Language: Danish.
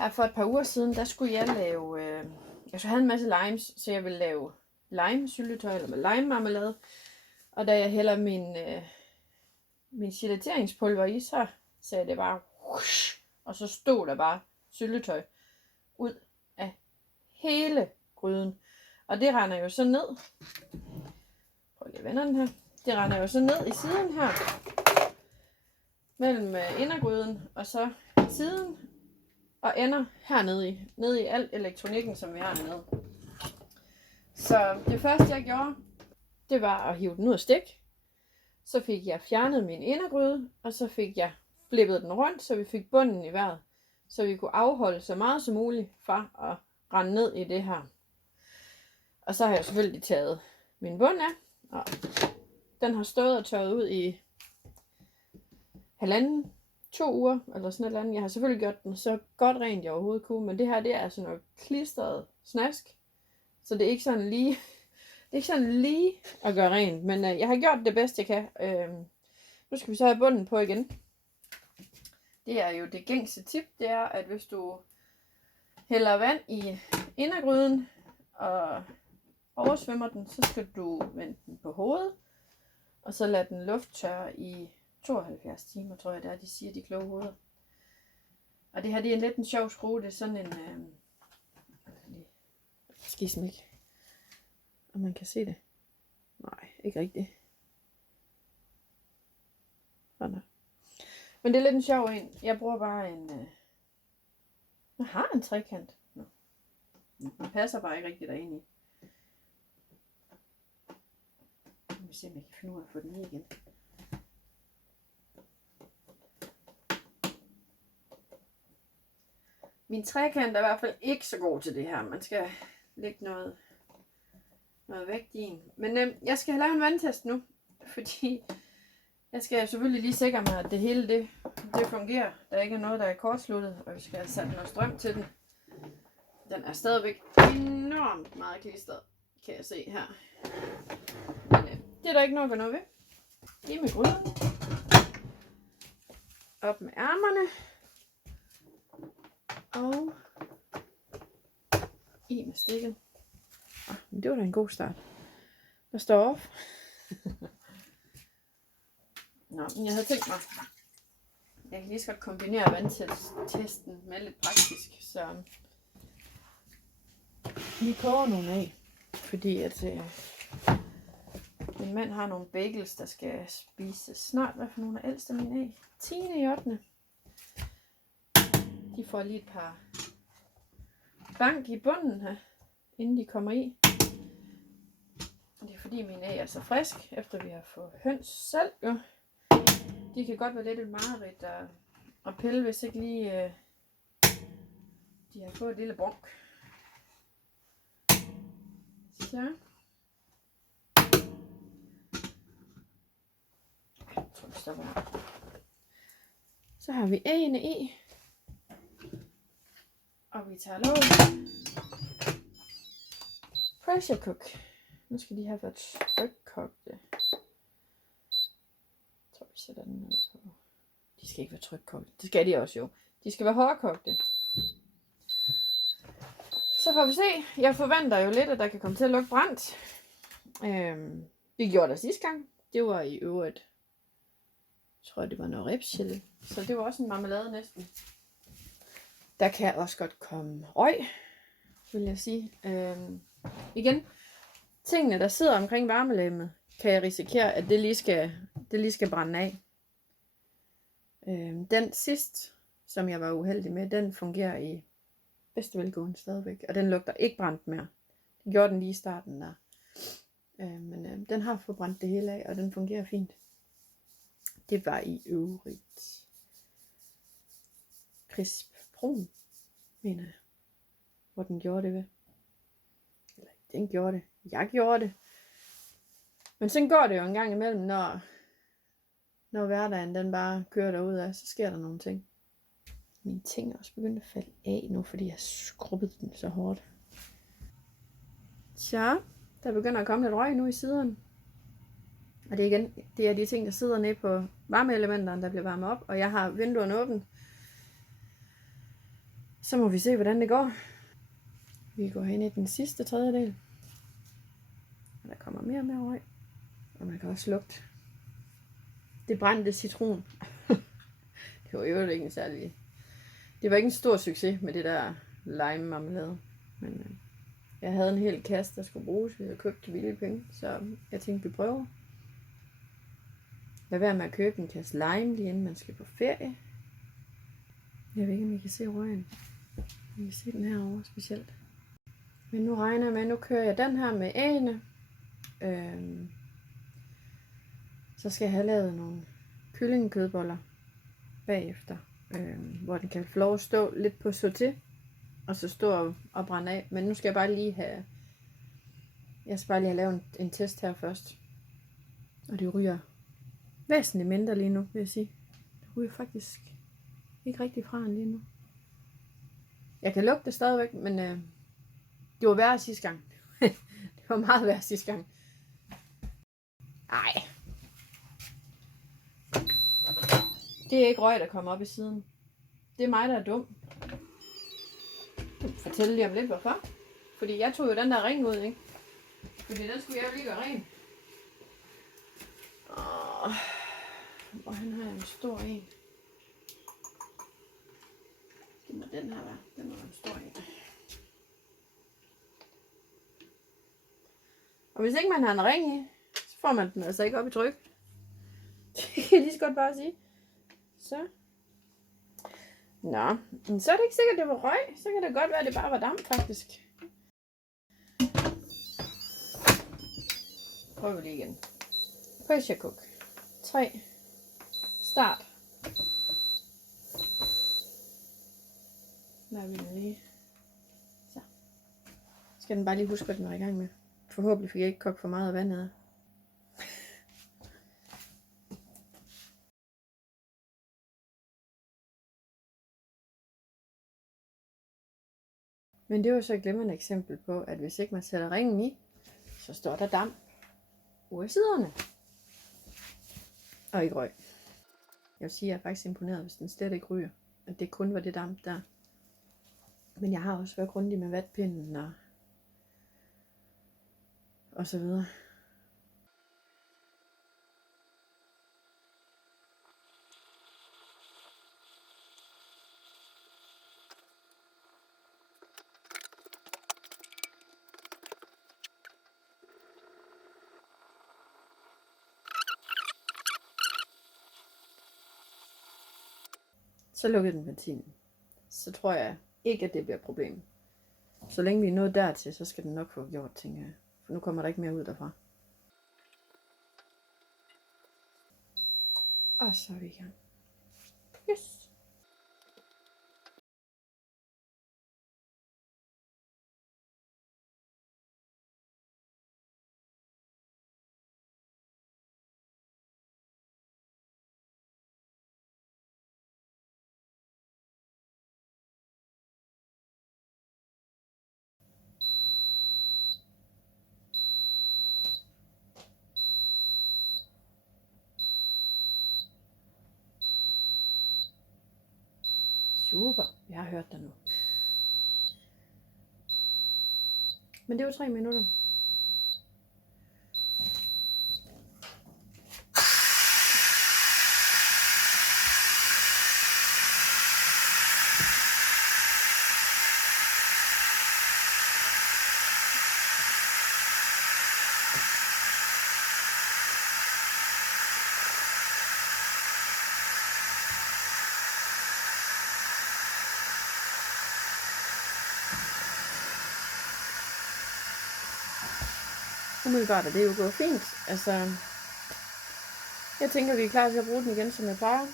Her for et par uger siden, der skulle jeg lave, jeg havde en masse limes, så jeg ville lave lime-syltetøj, eller lime-marmelade. Og da jeg hælder min gelateringspulver i, så sagde det bare, whoosh, og så stod der bare syltetøj ud af hele gryden. Og det render jo så ned. Prøv lige at vende den her. Det render jo så ned i siden her, mellem indergryden og så siden, og ender hernede nede i alt elektronikken, som vi har hernede. Så det første jeg gjorde, det var at hive den ud af stik. Så fik jeg fjernet min indergryde, og så fik jeg flippet den rundt, så vi fik bunden i vejret, så vi kunne afholde så meget som muligt fra at rende ned i det her. Og så har jeg selvfølgelig taget min bund af, og den har stået og tørret ud i 1,5-2 uger, eller sådan et eller andet. Jeg har selvfølgelig gjort den så godt rent jeg overhovedet kunne, men det her, det er sådan noget klistret snask, så det er ikke sådan lige, at gøre rent, men jeg har gjort det bedste jeg kan. Nu skal vi så have bunden på igen. Det er jo det gængse tip, det er, at hvis du hælder vand i indergryden og oversvømmer den, så skal du vende den på hovedet, og så lade den lufttørre i 72 timer, tror jeg det er, de siger, de kloge hoveder. Og det her, det er lidt en sjov skrue, det er sådan en, skismæk. Og man kan se det. Nej, ikke rigtigt. Sådan. Men det er lidt en sjov en. Jeg bruger bare en, jeg har en trekant. Nå. Den passer bare ikke rigtigt derinde i. Nu vil se, om jeg kan finde ud af at få den i igen. Min trekant er i hvert fald ikke så god til det her. Man skal lægge noget vægt i en. Men jeg skal lave en vandtest nu, fordi jeg skal selvfølgelig lige sikre mig, at det hele det fungerer. Der ikke er noget, der er kortsluttet, og vi skal have sat noget strøm til den. Den er stadigvæk enormt meget klistret, kan jeg se her. Men det er der ikke noget at gøre noget ved. I med gryden. Op med ærmerne. Og i med stikket. Men det var da en god start. Der står off. Nå, men jeg havde tænkt mig, jeg kan lige så godt kombinere vandtesten med lidt praktisk, så vi koger nogle af, fordi at min mand har nogle bagels, der skal spises snart. Hvad for nogle af ældste mine af? 10.8. De får lige et par bank i bunden her, inden de kommer i. Det er fordi mine æg er så frisk, efter vi har fået høns selv. Jo. De kan godt være lidt et mareridt at pille, hvis ikke lige de har fået et lille brunk. Så. Jeg tror, det stopper her. Så har vi æggene i. Og vi tager låget. Pressure cook. Nu skal de have været trykkogte. Jeg tror, vi sætter den ned på. De skal ikke være trykkogte. Det skal de også jo. De skal være hårdkogte. Så får vi se. Jeg forventer jo lidt, at der kan komme til at lugte brændt. Vi gjorde det sidste gang. Det var i øvrigt. Jeg tror, det var noget ribsgel. Så det var også en marmelade næsten. Der kan også godt komme røg, vil jeg sige. Igen, tingene, der sidder omkring varmelemmet, kan jeg risikere, at det lige skal brænde af. Den sidst, som jeg var uheldig med, den fungerer i bedste velgående stadigvæk. Og den lugter ikke brændt mere. Det gjorde den lige i starten der. Men den har fået brændt det hele af, og den fungerer fint. Det var i øvrigt crisp brun, mener jeg, hvor den gjorde det ved. Eller den gjorde det. Jeg gjorde det. Men sådan går det jo en gang imellem, når hverdagen den bare kører derudad, så sker der nogle ting. Mine ting er også begyndt at falde af nu, fordi jeg skrubbede den så hårdt. Så, der begynder at komme lidt røg nu i siderne. Og det er de ting, der sidder nede på varmeelementerne, der bliver varmet op. Og jeg har vinduerne åbent. Så må vi se, hvordan det går. Vi går hen i den sidste tredjedel. Og der kommer mere og mere røg. Og man kan også lugte det brændte citron. Det var jo ikke en særlig... Det var ikke en stor succes med det der lime marmelade. Men jeg havde en hel kasse, der skulle bruges, hvis jeg købte vilde penge. Så jeg tænkte, vi prøver. Lad være med at købe en kasse lime, lige inden man skal på ferie. Jeg ved ikke, om I kan se røgen. I kan se den herovre specielt. Men nu regner jeg med, nu kører jeg den her med æggene. Så skal jeg have lavet nogle kyllingekødboller bagefter. Hvor den kan få lov at stå lidt på sauté. Og så stå og brænde af. Men nu skal jeg bare lige have... Jeg skal bare lige have lavet en test her først. Og det ryger væsentligt mindre lige nu, vil jeg sige. Det ryger faktisk ikke rigtig fra lige nu. Jeg kan lugte det stadigvæk, men det var værre sidste gang. Det var meget værre sidste gang. Ej. Det er ikke røg, der kommer op i siden. Det er mig, der er dum. Fortæl lige om lidt, hvorfor. Fordi jeg tog jo den der ring ud, ikke? Fordi den skulle jeg jo lige gøre ren. Og han har en stor en. Det må den her være. Den må være en stor en. Og hvis ikke man har en ring i, så får man den altså ikke op i tryk. Det kan jeg lige så godt bare sige. Så. Nå, men så er det ikke sikkert, det var røg. Så kan det godt være, at det bare var damp, faktisk. Prøver vi lige igen. Pressure cook. 3. Start. Lader vi den lige. Så. Skal den bare lige huske, hvad den var i gang med. Forhåbentlig fik jeg ikke kogt for meget af vandet. Men det var så et glimrende eksempel på, at hvis ikke man sætter ringen i, så står der damp ud af siderne. Og ikke røg. Jeg vil sige, at jeg er faktisk imponeret, hvis den slet ikke ryger. At det kun var det damp der. Men jeg har også været grundig med vatpinden og så videre. Så lukkede den ventilen. Så tror jeg ikke, at det bliver et problem. Så længe vi er nået dertil, så skal den nok få gjort, tænker jeg. For nu kommer der ikke mere ud derfra. Og så er vi i gang. Yes. Super, jeg har hørt dig nu. Men det var 3 minutter. Umiddelbart er det jo gået fint. Altså, jeg tænker, vi er klar til at bruge den igen, som jeg plejer.